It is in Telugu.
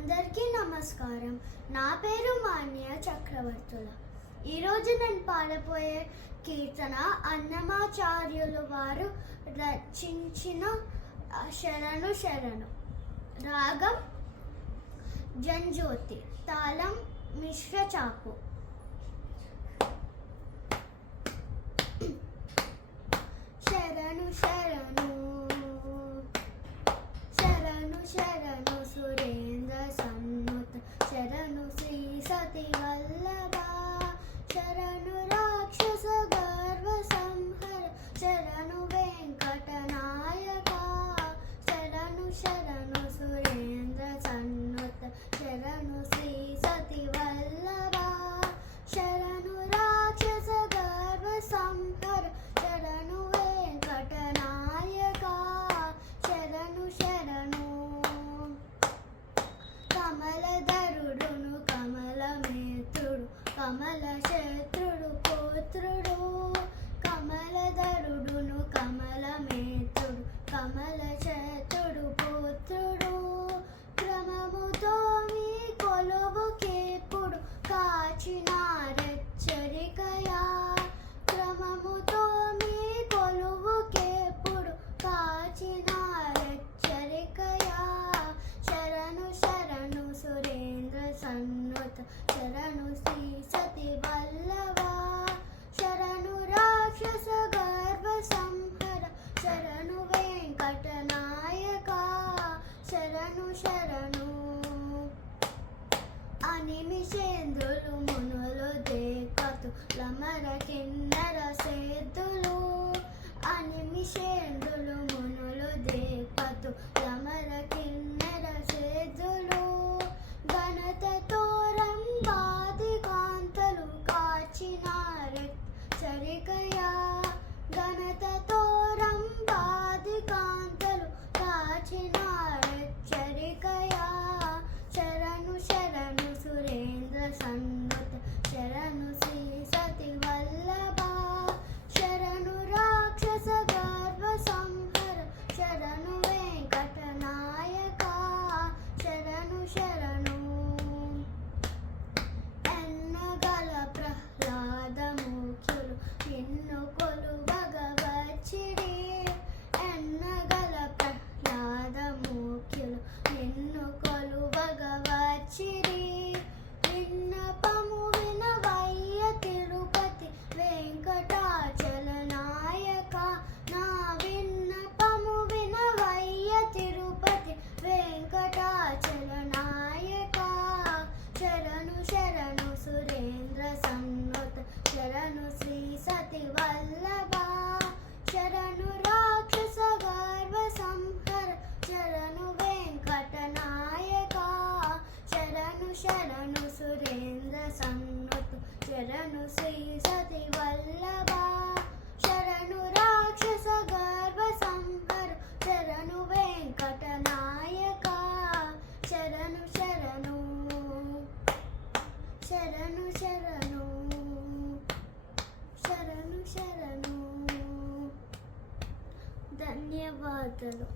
అందరికీ నమస్కారం. నా పేరు మాన్య చక్రవర్తుల. ఈరోజు నేను పాడబోయే కీర్తన అన్నమాచార్యులు వారు రచించిన శరణు శరణు. రాగం జంజ్యోతి, తాళం మిశ్ర చాపు. శరణు శరణు శరణు శరణు సురేంద్ర సన్నుత, శరణు శ్రీ సతి వల్లభ, శరణు రాక్షస గర్వ సంహర, శరణు వెంకటనాయక, శరణు శరణు సురేంద్ర సన్నుత, శరణు శ్రీ సతి వల్లభ, శరణు రాక్షస గర్వ సంహర, శరణు వెంకటనాయక, శరణు శరణు. కమలధరుడును కమలమేత్రుడు, కమల శత్రుడు పుత్రుడు, కమలధరుడును కమలమేత్రుడు, కమల శత్రుడు పుత్రుడు, క్రమముతో మీ కొలువుకేప్పుడు కాచినారెచ్చరికయా, క్రమముతో మీ కొలువుకేప్పుడు కాచినారెచ్చరికయా, శరణు శరణు సురేంద్ర సన్నుత, శరణు శ్రీ సతి వల్లభ, శరణు రాక్షస గర్వ సంహర, శరణు వెంకటనాయక, శరణు శరణు. అనిమిషేంద్రులు మునులు దేకతు లమర కిన్నర సేతులు, అనిమిషేంద్రులు మునులు దేకతు లమర కిన్నర సేతులు, ఘనతతో రంభాది కాంతలు కాచినారెచ్చరికయా, ఘనతతో రంభాది కాంతలు కాచినారెచ్చరికయా, శరణు శరణు సురేంద్ర సన్నుత, శరణు శ్రీ సతి వల్లభ, శరణు రాక్షస గర్వ సంహర, శరణు వెంకటనాయక, శరణు శరణు. ఎన్నగల ప్రహ్లాద ముఖ్యులు నిన్ను కొలువగవచ్చిరి, ఎన్నగల ప్రహ్లాద ముఖ్యులు నిన్ను కొలువగవచ్చిరి, విన్నపము వినవయ్య తిరుపతి వెంకటాచల నాయక, నా విన్నపము వినవయ్య తిరుపతి వెంకటాచల నాయక, శరణు శరణు సురేంద్ర సన్నుత, శరణు శ్రీ సతి వల్లభ, శరణు రాక్షస గర్వ సంహర, శరణు వెంకటనాయక, శరణు శరణు సురేంద్ర సన్నుత, శరణు శ్రీ సతి వల్లభ, శరణు రాక్షస గర్వ సంహర, శరణు వెంకటనాయక, శరణు శరణు శరణు శరణు శరణు శరణు. ధన్యవాదాలు.